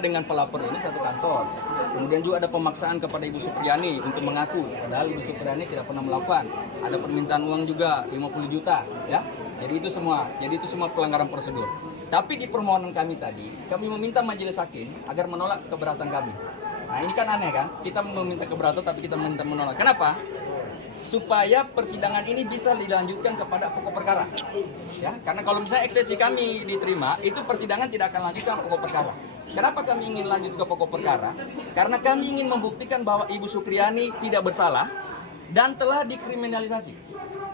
dengan pelapor ini satu kantor. Kemudian juga ada pemaksaan kepada Ibu Supriyani untuk mengaku, padahal Ibu Supriyani tidak pernah melakukan. Ada permintaan uang juga 50 juta, ya. Jadi itu semua pelanggaran prosedur. Tapi di permohonan kami tadi, kami meminta majelis hakim agar menolak keberatan kami. Nah ini kan aneh kan? Kita meminta keberatan tapi kita meminta menolak. Kenapa? Supaya persidangan ini bisa dilanjutkan kepada pokok perkara. Ya, karena kalau misalnya eksepsi kami diterima, itu persidangan tidak akan lanjut ke pokok perkara. Kenapa kami ingin lanjut ke pokok perkara? Karena kami ingin membuktikan bahwa Ibu Supriyani tidak bersalah dan telah dikriminalisasi.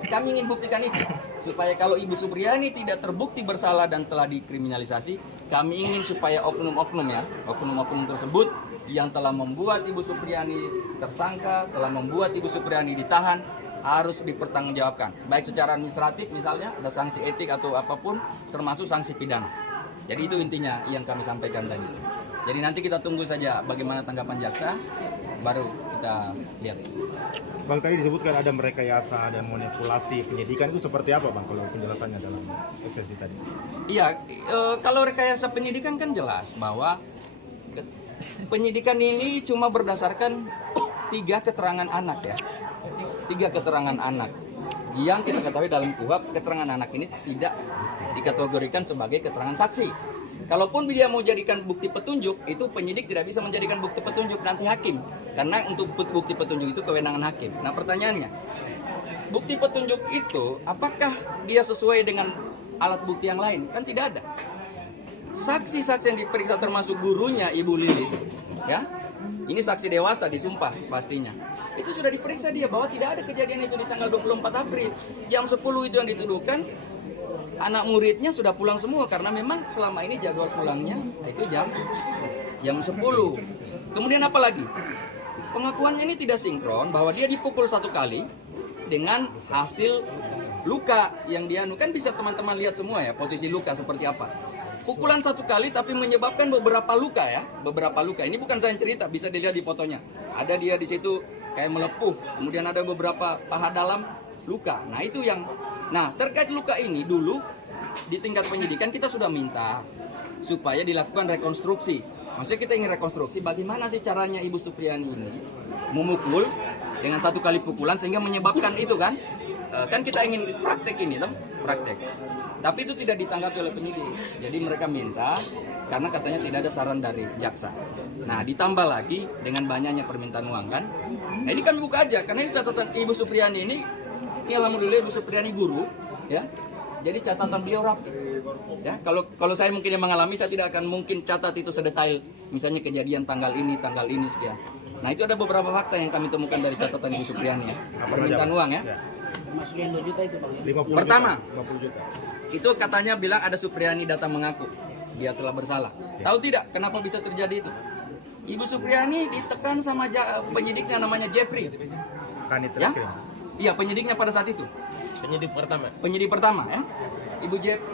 Kami ingin buktikan itu. Supaya kalau Ibu Supriyani tidak terbukti bersalah dan telah dikriminalisasi, kami ingin supaya oknum-oknum tersebut yang telah membuat Ibu Supriyani tersangka, telah membuat Ibu Supriyani ditahan, harus dipertanggungjawabkan. Baik secara administratif misalnya, ada sanksi etik atau apapun, termasuk sanksi pidana. Jadi itu intinya yang kami sampaikan tadi. Jadi nanti kita tunggu saja bagaimana tanggapan jaksa, baru kita lihat. Bang, tadi disebutkan ada merekayasa dan manipulasi penyidikan, itu seperti apa Bang kalau penjelasannya dalam eksepsi tadi? Iya, kalau rekayasa penyidikan kan jelas bahwa penyidikan ini cuma berdasarkan 3 keterangan anak ya. 3 keterangan anak. Yang kita ketahui dalam KUHP, keterangan anak ini tidak dikategorikan sebagai keterangan saksi. Kalaupun dia mau jadikan bukti petunjuk, itu penyidik tidak bisa menjadikan bukti petunjuk, nanti hakim. Karena untuk bukti petunjuk itu kewenangan hakim. Nah pertanyaannya, bukti petunjuk itu apakah dia sesuai dengan alat bukti yang lain? Kan tidak ada. Saksi-saksi yang diperiksa termasuk gurunya Ibu Lilis, ya, ini saksi dewasa disumpah pastinya. Itu sudah diperiksa dia bahwa tidak ada kejadian itu di tanggal 24 April. Jam 10 itu yang dituduhkan, anak muridnya sudah pulang semua karena memang selama ini jadwal pulangnya itu jam 10. Kemudian apa lagi? Pengakuannya ini tidak sinkron bahwa dia dipukul 1 kali dengan hasil luka yang dia kan bisa teman-teman lihat semua ya posisi luka seperti apa. Pukulan 1 kali tapi menyebabkan beberapa luka ya, beberapa luka. Ini bukan saya cerita, bisa dilihat di fotonya. Ada dia di situ kayak melepuh, kemudian ada beberapa paha dalam luka. Nah itu yang, terkait luka ini dulu di tingkat penyidikan kita sudah minta supaya dilakukan rekonstruksi. Maksudnya kita ingin rekonstruksi bagaimana sih caranya Ibu Supriyani ini memukul dengan 1 kali pukulan sehingga menyebabkan itu kan. Kan kita ingin praktek ini, praktek. Tapi itu tidak ditanggapi oleh penyidik. Jadi mereka minta karena katanya tidak ada saran dari jaksa. Nah, ditambah lagi dengan banyaknya permintaan uang kan. Nah, ini kami buka aja karena ini catatan Ibu Supriyani ini alhamdulillah Ibu Supriyani guru, ya. Jadi catatan beliau rapi. Ya, kalau saya mungkin yang mengalami, saya tidak akan mungkin catat itu sedetail misalnya kejadian tanggal ini sekian. Nah, itu ada beberapa fakta yang kami temukan dari catatan Ibu Supriyani ya. Permintaan uang ya. Masukin 2 juta itu Bang. 50 Pertama, juta, 50 juta. itu katanya bilang ada Supriyani datang mengaku dia telah bersalah. Tahu tidak kenapa bisa terjadi itu? Ibu Supriyani ditekan sama penyidiknya namanya Jeffrey. Kanit Ya? reskrim. Iya, penyidiknya pada saat itu. Penyidik pertama ya.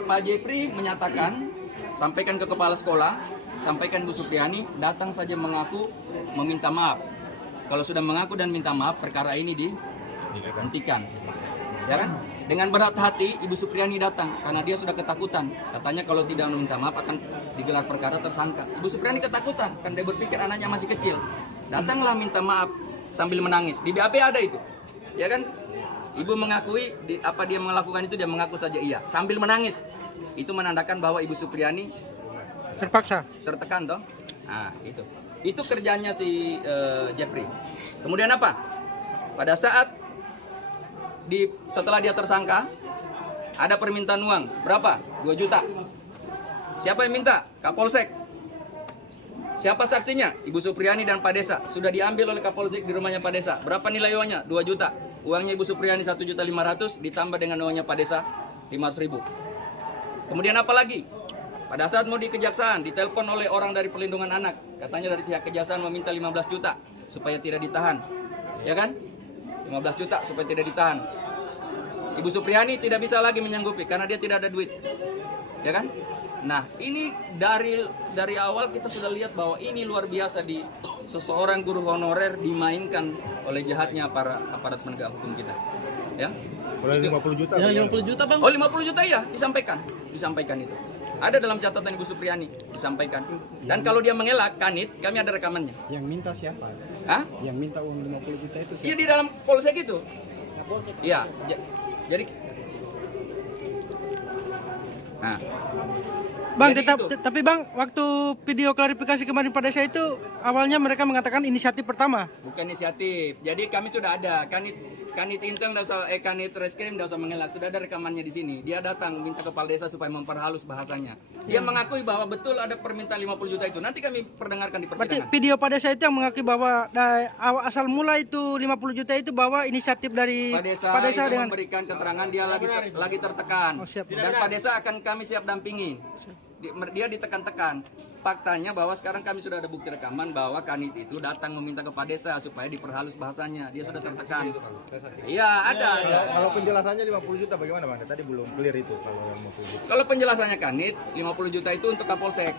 Pak Jeffrey menyatakan, sampaikan ke kepala sekolah, sampaikan Ibu Supriyani datang saja mengaku meminta maaf. Kalau sudah mengaku dan minta maaf, perkara ini dihentikan. Ya kan? Dengan berat hati Ibu Supriyani datang karena dia sudah ketakutan. Katanya kalau tidak meminta maaf akan digelar perkara tersangka. Ibu Supriyani ketakutan kan dia berpikir anaknya masih kecil. Datanglah minta maaf sambil menangis. Di BAP ada itu. Ya kan? Ibu mengakui apa dia melakukan itu, dia mengaku saja iya sambil menangis. Itu menandakan bahwa Ibu Supriyani tertekan toh. Nah, itu kerjanya si Jeffrey. Kemudian apa? Pada saat setelah dia tersangka, ada permintaan uang. Berapa? 2 juta. Siapa yang minta? Kapolsek. Siapa saksinya? Ibu Supriyani dan Pak Desa. Sudah diambil oleh Kapolsek di rumahnya Pak Desa. Berapa nilai uangnya? 2 juta. Uangnya Ibu Supriyani 1.500.000 ditambah dengan uangnya Pak Desa 500.000. Kemudian apa lagi? Pada saat mau di kejaksaan, ditelepon oleh orang dari perlindungan anak. Katanya dari pihak kejaksaan meminta 15 juta supaya tidak ditahan. Ya kan? 15 juta supaya tidak ditahan. Ibu Supriyani tidak bisa lagi menyanggupi karena dia tidak ada duit. Ya kan? Nah, ini dari awal kita sudah lihat bahwa ini luar biasa di seseorang guru honorer dimainkan oleh jahatnya para aparat penegak hukum kita. Ya. Boleh 50 juta. Ya 50 juta Bang. Oh, 50 juta ya, disampaikan itu. Ada dalam catatan Ibu Supriyani disampaikan. Dan kalau dia mengelak kanit, kami ada rekamannya. Yang minta siapa? Hah? Yang minta uang 50 juta itu Iya siapa? di dalam polsek itu. Iya. Jadi nah, Bang, jadi itu. tapi Bang, waktu video klarifikasi kemarin pada saya itu awalnya mereka mengatakan inisiatif pertama. Bukan inisiatif. Jadi kami sudah ada kanit intel enggak usah kanit reskrim enggak usah mengelak. Sudah ada rekamannya di sini. Dia datang minta kepala desa supaya memperhalus bahasanya. Dia mengakui bahwa betul ada permintaan 50 juta itu. Nanti kami perdengarkan di Berarti persidangan. video pada saya itu yang mengakui bahwa asal mula itu 50 juta itu bahwa inisiatif dari Pak Desa, Pak Desa itu dengan memberikan keterangan dia lagi tertekan. Oh, siap. Dan Pak Desa akan kami siap dampingi. Dia ditekan-tekan. Faktanya bahwa sekarang kami sudah ada bukti rekaman bahwa kanit itu datang meminta ke Pak Desa supaya diperhalus bahasanya. Dia sudah tertekan. Iya, ada. Kalau penjelasannya 50 juta bagaimana Bang? Tadi belum clear itu kalau yang 50 juta. Kalau penjelasannya kanit, 50 juta itu untuk Kapolsek.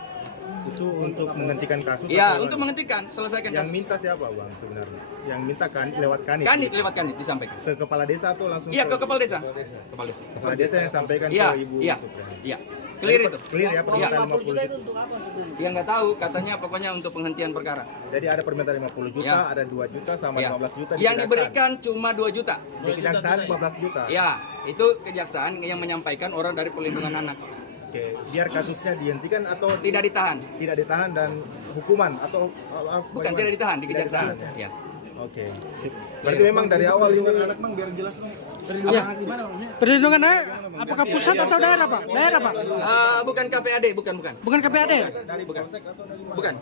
Itu untuk menghentikan kasus. Iya, atau untuk menghentikan, selesaikan yang kasus. minta siapa Bang sebenarnya? Yang minta kanit lewat kanit. Kanit lewat kanit disampaikan. Ke kepala desa atau langsung Iya, ke kepala desa. Kepala desa. kepala desa yang sampaikan Iya, ke Ibu iya. Supriyani. Iya. Clear itu. Clear ya permintaan 50 50 juta juta. itu untuk apa sebenarnya? Dia nggak tahu, katanya pokoknya untuk penghentian perkara. Jadi ada permintaan 50 juta, Ya. ada 2 juta sama Ya. 15 juta di Yang kejaksaan. diberikan cuma 2 juta. Di kejaksaan 15 juta. Ya, itu kejaksaan yang menyampaikan orang dari perlindungan anak. Oke, biar kasusnya dihentikan atau Tidak ditahan. tidak ditahan dan hukuman atau Bukan bagaimana? tidak ditahan di Tidak kejaksaan. ditahan, Ya. Oke, sip. Berarti memang dari awal ini anak Bang biar jelas Bang. ya. Perlindungan apakah pusat atau daerah, Pak? Daerah, Pak. Bukan KPAD, bukan. Bukan KPAD.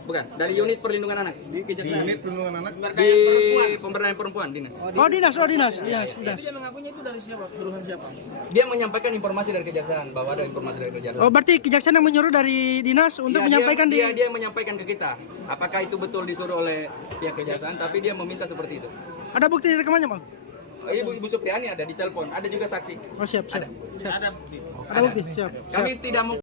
Bukan. Dari unit perlindungan anak. Di unit perlindungan anak Di pemberdayaan perempuan dinas. Oh, dinas. Dinas. Dia mengakunya itu dari siapa? Suruhan siapa? Dia menyampaikan informasi dari kejaksaan bahwa ada informasi dari kejaksaan. Oh, berarti kejaksaan yang menyuruh dari dinas untuk Iya, menyampaikan dia menyampaikan ke kita. Apakah itu betul disuruh oleh pihak kejaksaan? Tapi dia meminta seperti itu. Ada bukti rekamannya, Bang? Ibu Supriyani ada di telepon, ada juga saksi. Oh, siap. Ada. Ada bukti, siap. Kami tidak mau